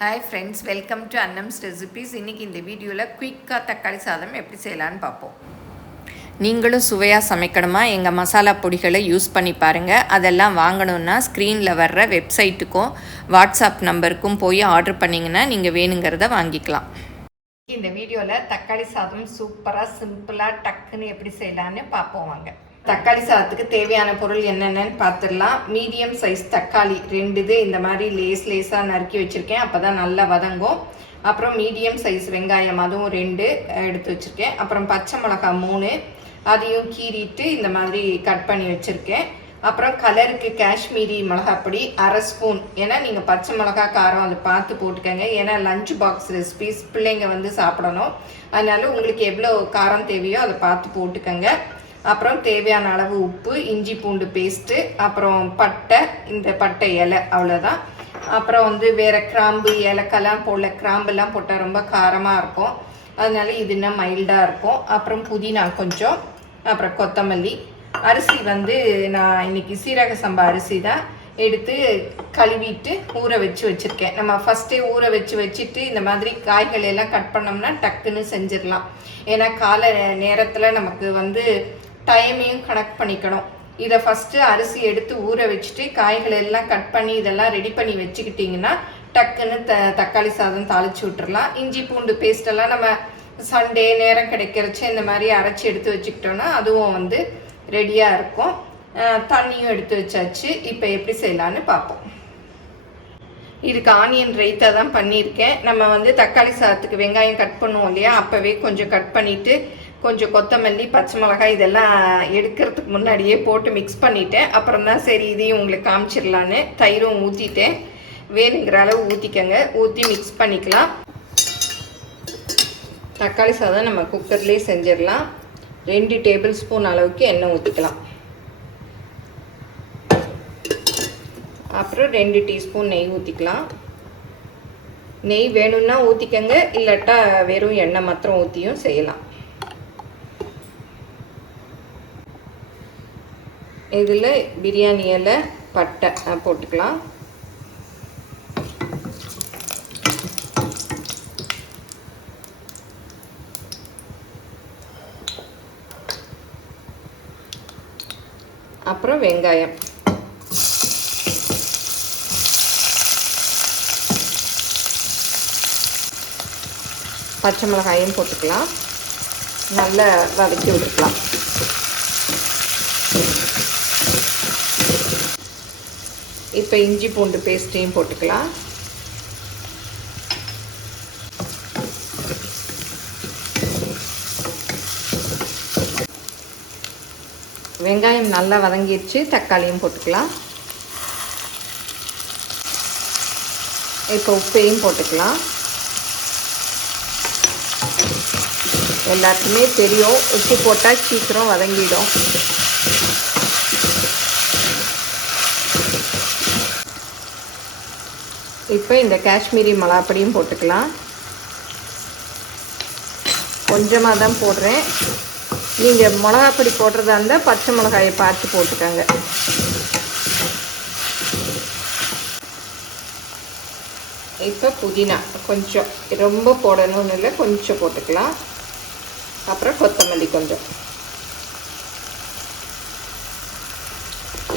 Hi friends, welcome to Annam's recipes. இன்றைக்கி இந்த வீடியோவில் குயிக்காக தக்காளி சாதம் எப்படி செய்யலான்னு பார்ப்போம். நீங்களும் சுவையாக சமைக்கணுமா? எங்கள் மசாலா பொடிகளை யூஸ் பண்ணி பாருங்கள். அதெல்லாம் வாங்கணுன்னா ஸ்க்ரீனில் வர்ற வெப்சைட்டுக்கும் வாட்ஸ்அப் நம்பருக்கும் போய் ஆர்டர் பண்ணிங்கன்னா நீங்கள் வேணுங்கிறத வாங்கிக்கலாம். இந்த வீடியோவில் தக்காளி சாதம் சூப்பராக சிம்பிளாக டக்குன்னு எப்படி செய்யலான்னு பார்ப்போம் வாங்க. தக்காளி சாதத்துக்கு தேவையான பொருள் என்னென்னு பார்த்துடலாம். மீடியம் சைஸ் தக்காளி 2 இந்த மாதிரி லேஸாக நறுக்கி வச்சுருக்கேன், அப்போ தான் நல்லா வதங்கும். அப்புறம் மீடியம் சைஸ் வெங்காயம் அதுவும் 2 எடுத்து வச்சுருக்கேன். அப்புறம் பச்சை மிளகாய் 3 அதையும் கீறிட்டு இந்த மாதிரி கட் பண்ணி வச்சுருக்கேன். அப்புறம் கலருக்கு காஷ்மீரி மிளகாப்பொடி 1/2 ஸ்பூன். ஏன்னா நீங்கள் பச்சை மிளகாய் காரம் அதை பார்த்து போட்டுக்கோங்க. ஏன்னா லஞ்ச் பாக்ஸ் ரெசிபீஸ் பிள்ளைங்க சாப்பிடணும். அதனால உங்களுக்கு எவ்வளோ காரம் தேவையோ அதை பார்த்து போட்டுக்கோங்க. அப்புறம் தேவையான அளவு உப்பு, இஞ்சி பூண்டு பேஸ்ட்டு, அப்புறம் பட்டை, இந்த பட்டை இலை, அவ்வளோதான். அப்புறம் வேறு கிராம்பு ஏலக்காய்லாம் போடல. கிராம்பெல்லாம் போட்டால் ரொம்ப காரமாக இருக்கும், அதனால இது இன்னும் மைல்டாக இருக்கும். அப்புறம் புதினா கொஞ்சம், அப்புறம் கொத்தமல்லி. அரிசி நான் இன்றைக்கி சீரக சம்பா அரிசி தான் எடுத்து கழுவிட்டு ஊற வச்சுருக்கேன். நம்ம ஃபஸ்ட்டே ஊற வச்சுட்டு இந்த மாதிரி காய்கள் எல்லாம் கட் பண்ணோம்னா டக்குன்னு செஞ்சிடலாம். ஏன்னா காலை நேரத்தில் நமக்கு டைமையும் கனெக்ட் பண்ணிக்கணும். இதை ஃபஸ்ட்டு அரிசி எடுத்து ஊற வச்சுட்டு காய்கள் எல்லாம் கட் பண்ணி இதெல்லாம் ரெடி பண்ணி வச்சுக்கிட்டிங்கன்னா டக்குன்னு தக்காளி சாதம் தாளித்து விட்டுறலாம். இஞ்சி பூண்டு பேஸ்டெல்லாம் நம்ம சண்டே நேரம் கிடைக்கிறச்சு இந்த மாதிரி அரைச்சி எடுத்து வச்சுக்கிட்டோன்னா அதுவும் ரெடியாக இருக்கும். தண்ணியும் எடுத்து வச்சாச்சு. இப்போ எப்படி செய்யலான்னு பார்ப்போம். இதுக்கு ஆனியன் ரைத்தா தான் பண்ணியிருக்கேன். நம்ம தக்காளி சாதத்துக்கு வெங்காயம் கட் பண்ணுவோம் இல்லையா, அப்போவே கொஞ்சம் கட் பண்ணிவிட்டு கொஞ்சம் கொத்தமல்லி, பச்சை மிளகாய் இதெல்லாம் எடுக்கிறதுக்கு முன்னாடியே போட்டு மிக்ஸ் பண்ணிவிட்டேன். அப்புறம் தான் சரி இதையும் உங்களுக்கு காமிச்சிடலான்னு தயிரும் ஊற்றிட்டேன். வேணுங்கிற அளவு ஊற்றிக்கங்க, ஊற்றி மிக்ஸ் பண்ணிக்கலாம். தக்காளி சாதம் நம்ம குக்கர்லேயே செஞ்சிடலாம். 2 டேபிள் ஸ்பூன் அளவுக்கு எண்ணெய் ஊற்றிக்கலாம். அப்புறம் 2 டீஸ்பூன் நெய் ஊற்றிக்கலாம். நெய் வேணும்னா ஊற்றிக்கங்க, இல்லாட்டா வெறும் எண்ணெய் மாத்திரம் ஊற்றியும் செய்யலாம். இதில் பிரியாணி இலை, பட்டை போட்டுக்கலாம். அப்புறம் வெங்காயம், பச்சை மிளகாயும் போட்டுக்கலாம். நல்லா வதக்கி விட்டுக்கலாம். இப்போ இஞ்சி பூண்டு பேஸ்ட்டையும் போட்டுக்கலாம். வெங்காயம் நல்லா வதங்கிடுச்சு. தக்காளியும் போட்டுக்கலாம். இப்போ உப்பையும் போட்டுக்கலாம். எல்லாத்துக்குமே தெரியும், உப்பு போட்டால் சீக்கிரம் வதங்கிடும். இப்போ இந்த காஷ்மீரி மிளகாப்பொடியும் போட்டுக்கலாம். கொஞ்சமாக தான் போடுறேன். நீங்கள் மிளகாப்பொடி போடுறதா இருந்தால் பச்சை மிளகாயை பார்த்து போட்டுக்கோங்க. இப்போ புதினா கொஞ்சம், ரொம்ப போடணும்னு இல்லை, கொஞ்சம் போட்டுக்கலாம். அப்புறம் கொத்தமல்லி கொஞ்சம்.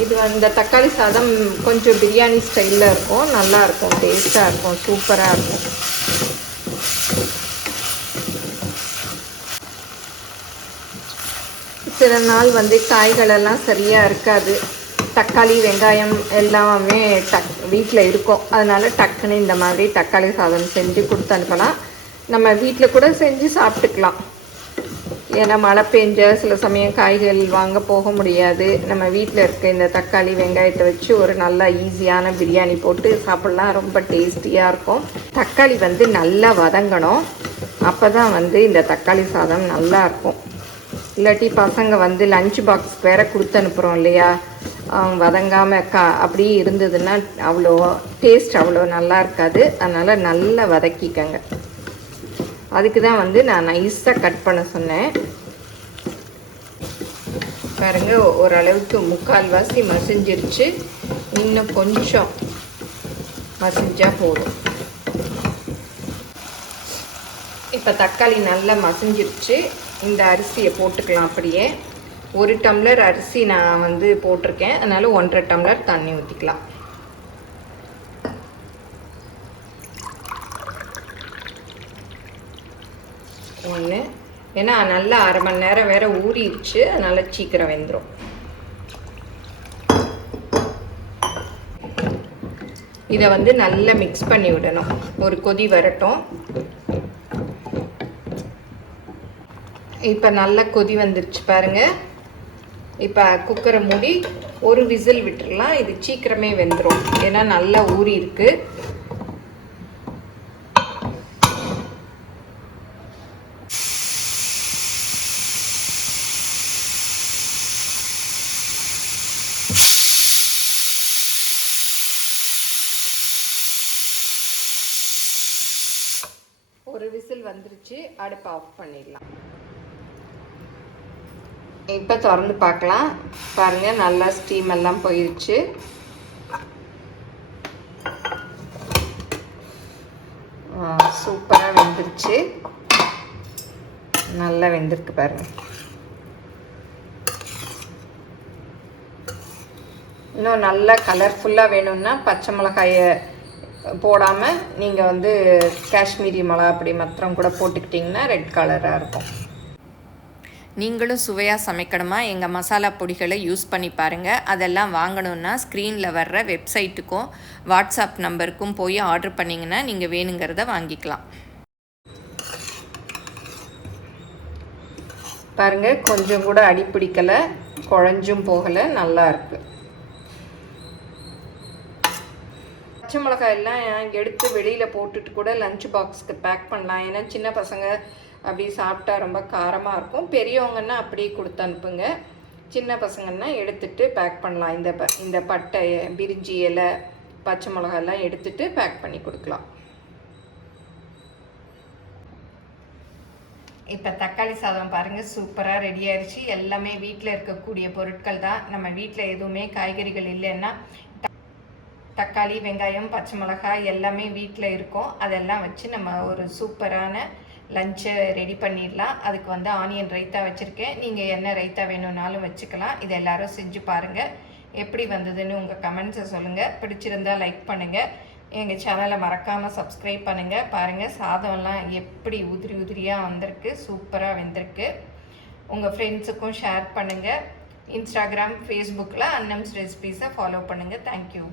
இது இந்த தக்காளி சாதம் கொஞ்சம் பிரியாணி ஸ்டைலில் இருக்கும், நல்லாயிருக்கும், டேஸ்ட்டாக இருக்கும், சூப்பராக இருக்கும். சில நாள் காய்களெல்லாம் சரியாக இருக்காது. தக்காளி வெங்காயம் எல்லாமே வீட்டில் இருக்கும். அதனால் டக்குன்னு இந்த மாதிரி தக்காளி சாதம் செஞ்சு கொடுத்து அனுப்பலாம். நம்ம வீட்டில் கூட செஞ்சு சாப்பிட்டுக்கலாம். ஏன்னா மழை பெஞ்ச சில சமயம் காய்கள் வாங்க போக முடியாது. நம்ம வீட்டில் இருக்க இந்த தக்காளி வெங்காயத்தை வச்சு ஒரு நல்லா ஈஸியான பிரியாணி போட்டு சாப்பிட்லாம். ரொம்ப டேஸ்டியாக இருக்கும். தக்காளி நல்லா வதங்கணும், அப்போ தான் இந்த தக்காளி சாதம் நல்லாயிருக்கும். இல்லாட்டி பசங்க லஞ்ச் பாக்ஸ் வேறு கொடுத்து அனுப்புகிறோம் இல்லையா, வதங்காமல் அப்படியே இருந்ததுன்னா அவ்வளோ டேஸ்ட் அவ்வளோ நல்லா இருக்காது. அதனால் நல்லா வதக்கிக்கங்க. அதுக்கு தான் நான் நைஸாக கட் பண்ண சொன்னேன். பாருங்கள், ஓரளவுக்கு 3/4 மசிஞ்சிருச்சு. இன்னும் கொஞ்சம் மசிஞ்சால் போதும். இப்போ தக்காளி நல்லா மசிஞ்சிருச்சு. இந்த அரிசியை போட்டுக்கலாம். அப்படியே 1 டம்ளர் அரிசி நான் வந்து போட்டிருக்கேன், அதனால் 1.5 டம்ளர் தண்ணி ஊற்றிக்கலாம். ஒன்று, ஏன்னா நல்லா அரை மணி நேரம் வேறு ஊறிடுச்சு, அதனால் சீக்கிரம் வெந்துடும். இதை வந்து நல்லா மிக்ஸ் பண்ணி விடணும். ஒரு கொதி வரட்டும். இப்போ நல்லா கொதி வந்துருச்சு பாருங்கள். இப்போ குக்கரை மூடி ஒரு விசில் விட்டுடலாம். இது சீக்கிரமே வெந்துடும், ஏன்னா நல்லா ஊறி இருக்கு. ஒரு விசில் வந்துருச்சு, அடுப்பை ஆஃப் பண்ணிடலாம். இப்போ திறந்து பார்க்கலாம். பாருங்கள், நல்லா ஸ்டீம் எல்லாம் போயிடுச்சு. சூப்பராக வெந்துருச்சு. நல்லா வெந்திருக்கு பாருங்கள். இன்னும் நல்லா கலர்ஃபுல்லாக வேணும்னா பச்சை மிளகாயை போடாமல் நீங்கள் வந்து காஷ்மீரி மிளகா அப்படி மாத்திரம் கூட போட்டுக்கிட்டிங்கன்னா ரெட் கலராக இருக்கும். நீங்களும் சுவையாக சமைக்கணுமா? எங்கள் மசாலா பொடிகளை யூஸ் பண்ணி பாருங்கள். அதெல்லாம் வாங்கணுன்னா ஸ்க்ரீனில் வர்ற வெப்சைட்டுக்கும் வாட்ஸ்அப் நம்பருக்கும் போய் ஆர்டர் பண்ணிங்கன்னா நீங்கள் வேணுங்கிறத வாங்கிக்கலாம். பாருங்கள், கொஞ்சம் கூட அடி பிடிக்கலை, குழஞ்சும் போகலை, நல்லா இருக்குது. பச்சை மிளகாய் எல்லாம் எடுத்து வெளியில் போட்டுட்டு கூட லஞ்ச் பாக்ஸுக்கு பேக் பண்ணலாம். ஏன்னா சின்ன பசங்க அப்படி சாப்பிட்டா ரொம்ப காரமாக இருக்கும். பெரியவங்கன்னா அப்படியே கொடுத்து அனுப்புங்க. சின்ன பசங்கன்னா எடுத்துகிட்டு பேக் பண்ணலாம். இந்த பட்டை, பிரிஞ்சி இலை, பச்சை மிளகாயெல்லாம் எடுத்துகிட்டு பேக் பண்ணி கொடுக்கலாம். இப்போ தக்காளி சாதம் பாருங்கள், சூப்பராக ரெடி ஆயிடுச்சு. எல்லாமே வீட்டில் இருக்கக்கூடிய பொருட்கள் தான். நம்ம வீட்டில் எதுவுமே காய்கறிகள் இல்லைன்னா தக்காளி, வெங்காயம், பச்சை மிளகாய் எல்லாமே வீட்டில் இருக்கும். அதெல்லாம் வச்சு நம்ம ஒரு சூப்பரான லஞ்சை ரெடி பண்ணிடலாம். அதுக்கு வந்து ஆனியன் ரைத்தா வச்சுருக்கேன். நீங்கள் என்ன ரைத்தா வேணும்னாலும் வச்சுக்கலாம். இதை எல்லோரும் செஞ்சு பாருங்கள். எப்படி வந்ததுன்னு உங்கள் கமெண்ட்ஸை சொல்லுங்கள். பிடிச்சிருந்தால் லைக் பண்ணுங்கள். எங்கள் சேனலை மறக்காமல் சப்ஸ்கிரைப் பண்ணுங்கள். பாருங்கள், சாதம்லாம் எப்படி உதிரி உதிரியாக வந்திருக்கு, சூப்பராக வெந்திருக்கு. உங்கள் ஃப்ரெண்ட்ஸுக்கும் ஷேர் பண்ணுங்கள். இன்ஸ்டாகிராம், ஃபேஸ்புக்கில் அன்னம்ஸ் ரெசிபீஸை ஃபாலோ பண்ணுங்கள். தேங்க்யூ.